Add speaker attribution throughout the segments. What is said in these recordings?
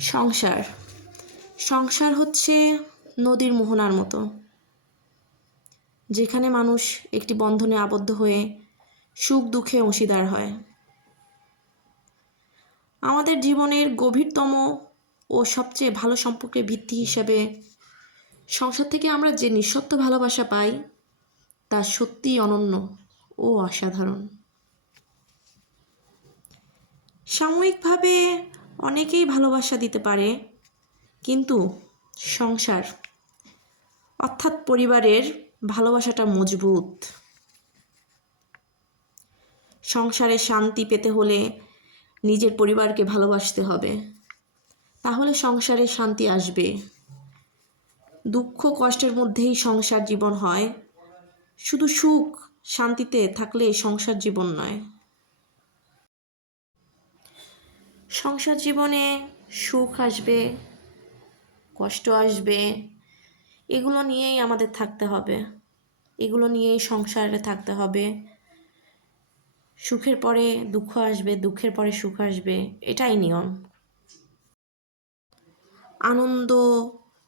Speaker 1: সংসার। সংসার হচ্ছে নদীর মোহনার মতো। যেখানে মানুষ একটি বন্ধনে আবদ্ধ হয়ে সুখ, দুঃখে অংশীদার হয়। আমাদের জীবনের গভীরতম ও সবচেয়ে ভালো সম্পর্কের ভিত্তি হিসাবে সংসার থেকে আমরা যে নিঃশর্ত ভালোবাসা পাই, তা সত্যিই অনন্য ও অসাধারণ। সাময়িকভাবে অনেকেই ভালোবাসা দিতে পারে, কিন্তু সংসার, অর্থাৎ পরিবারের ভালোবাসাটা মজবুত। সংসারে শান্তি পেতে হলে নিজের পরিবারকে ভালোবাসতে হবে। তাহলে সংসারে শান্তি আসবে। দুঃখ কষ্টের মধ্যেই সংসার জীবন হয়। শুধু সুখ, শান্তিতে থাকলে সংসার জীবন নয়। সংসার জীবনে সুখ আসবে, কষ্ট আসবে, এগুলো নিয়েই আমাদের থাকতে হবে। এগুলো নিয়েই সংসারে থাকতে হবে। সুখের পরে দুঃখ আসবে, দুঃখের পরে সুখ আসবে, এটাই নিয়ম। আনন্দ,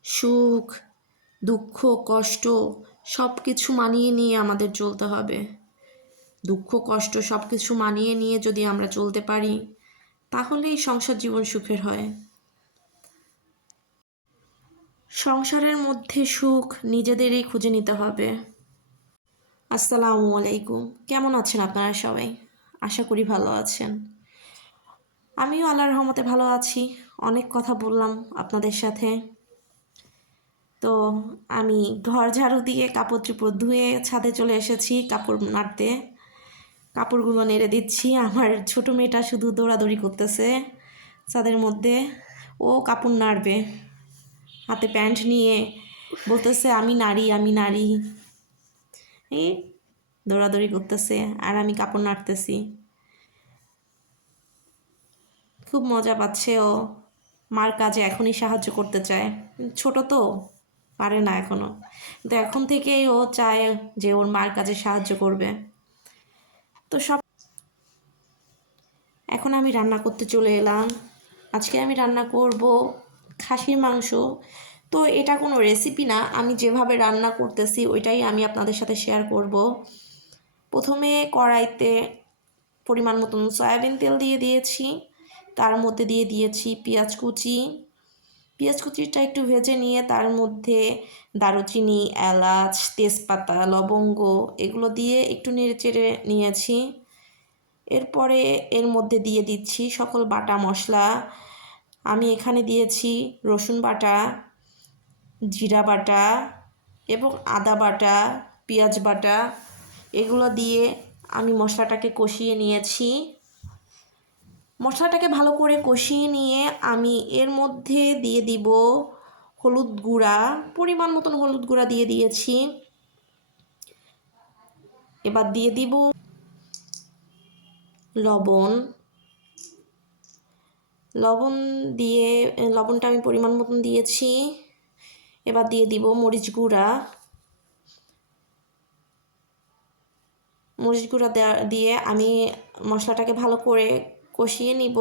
Speaker 1: সুখ, দুঃখ, কষ্ট সব কিছু মানিয়ে নিয়ে আমাদের চলতে হবে। দুঃখ, কষ্ট সব কিছু মানিয়ে নিয়ে যদি আমরা চলতে পারি তাহলেই সংসার জীবন সুখের হয়। সংসারের মধ্যে সুখ নিজেদেরই খুঁজে নিতে হবে। আসসালামু আলাইকুম। কেমন আছেন আপনারা সবাই? আশা করি ভালো আছেন। আমিও আল্লাহর রহমতে ভালো আছি। অনেক কথা বললাম আপনাদের সাথে। তো আমি ঘর ঝাড়ু দিয়ে কাপড় চোপড় ধুয়ে ছাদে চলে এসেছি কাপড় নাড়তে। কাপড়গুলো নেড়ে দিচ্ছি। আমার ছোট মেয়েটা শুধু দৌড়াদৌড়ি করতেছে তাদের মধ্যে। ও কাপড় নাড়বে। হাতে প্যান্ট নিয়ে বলতেছে, আমি নারী আমি নারী এই দৌড়াদৌড়ি করতেছে আর আমি কাপড় নাড়তেছি। খুব মজা পাচ্ছে ও। মার কাজে এখনই সাহায্য করতে চায়। ছোট তো, পারে না এখনও কিন্তু এখন থেকেই ও চায় যে ওর মার কাজে সাহায্য করবে। তো সব এখন আমি রান্না করতে চলে এলাম। আজকে আমি রান্না করব খাসির মাংস। তো এটা কোনো রেসিপি না, আমি যেভাবে রান্না করতেছি ওইটাই আমি আপনাদের সাথে শেয়ার করব। প্রথমে কড়াইতে পরিমাণ মতন সয়াবিন তেল দিয়ে দিয়েছি, তার মধ্যে দিয়ে দিয়েছি পেঁয়াজ কুচি পেঁয়াজ কুচিটা একটু ভেজে নিয়ে তার মধ্যে দারুচিনি, এলাচ, তেজপাতা, লবঙ্গ এগুলো দিয়ে একটু নেড়ে চেড়ে নিয়েছি। এরপরে এর মধ্যে দিয়ে দিচ্ছি সকল বাটা মশলা। আমি এখানে দিয়েছি রসুন বাটা, জিরা বাটা এবং আদা বাটা, পেঁয়াজ বাটা। এগুলো দিয়ে আমি মশলাটাকে কষিয়ে নিয়েছি। মশলাটাকে ভালো করে কষিয়ে নিয়ে আমি এর মধ্যে দিয়ে দিব হলুদ গুঁড়া, পরিমাণ মতন হলুদ গুঁড়া দিয়ে দিয়েছি। এবার দিয়ে দিব লবণ। লবণ দিয়ে, লবণটা আমি পরিমাণ মতন দিয়েছি। এবার দিয়ে দিব মরিচ গুঁড়া। মরিচ গুঁড়া দিয়ে আমি মশলাটাকে ভালো করে কষিয়ে নিব।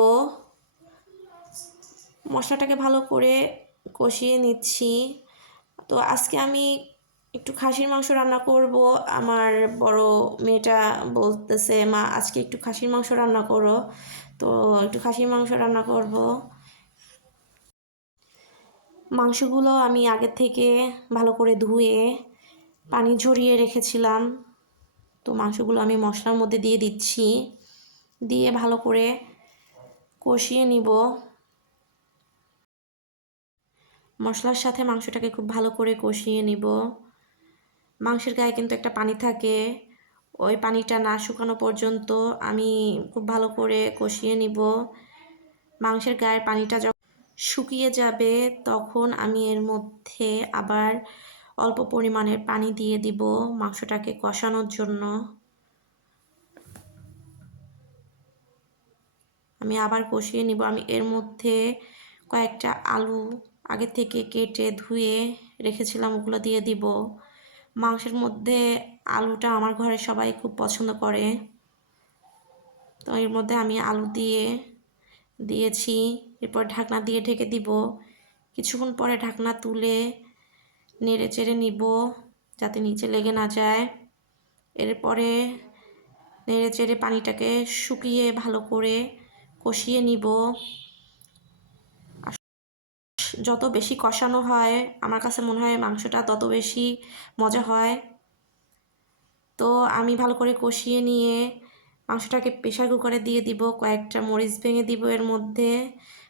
Speaker 1: মশলাটাকে ভালো করে কষিয়ে নিচ্ছি। তো আজকে আমি একটু খাসির মাংস রান্না করব। আমার বড় মেয়েটা বলতেছে, মা, আজকে একটু খাসির মাংস রান্না করো। তো একটু খাসির মাংস রান্না করব। মাংসগুলো আমি আগের থেকে ভালো করে ধুয়ে পানি ঝরিয়ে রেখেছিলাম। তো মাংসগুলো আমি মশলার মধ্যে দিয়ে দিচ্ছি। দিয়ে ভালো করে কষিয়ে নিব। মশলার সাথে মাংসটাকে খুব ভালো করে কষিয়ে নিব। মাংসের গায়ে কিন্তু একটা পানি থাকে। ওই পানিটা না শুকানো পর্যন্ত আমি খুব ভালো করে কষিয়ে নিব। মাংসের গায়ের পানিটা যখন শুকিয়ে যাবে তখন আমি এর মধ্যে আবার অল্প পরিমাণের পানি দিয়ে দিব মাংসটাকে কষানোর জন্য। আমি আবার কষিয়ে নিব। আমি এর মধ্যে কয়েকটা আলু আগে থেকে কেটে ধুয়ে রেখেছিলাম, ওগুলো দিয়ে দিব। মাংসের মধ্যে আলুটা আমার ঘরে সবাই খুব পছন্দ করে। তো এর মধ্যে আমি আলু দিয়ে দিয়েছি। এরপর ঢাকনা দিয়ে ঢেকে দিব। কিছুক্ষণ পরে ঢাকনা তুলে নেড়ে চেড়ে নিব, যাতে নিচে লেগে না যায়। এরপরে নেড়ে চেড়ে পানিটাকে শুকিয়ে ভালো করে কষিয়ে নিব। যত বেশি কষানো হয়, আমার কাছে মনে হয় মাংসটা তত বেশি মজা হয়। তো আমি ভালো করে কষিয়ে নিয়ে মাংসটাকে প্রেশার কুকারে দিয়ে দিব, কয়েকটা মরিচ ভেঙে দিব এর মধ্যে।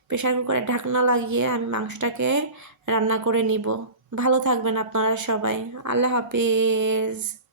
Speaker 1: প্রেশার কুকারে ঢাকনা লাগিয়ে আমি মাংসটাকে রান্না করে নিব। ভালো থাকবেন আপনারা সবাই। আল্লাহ হাফিজ।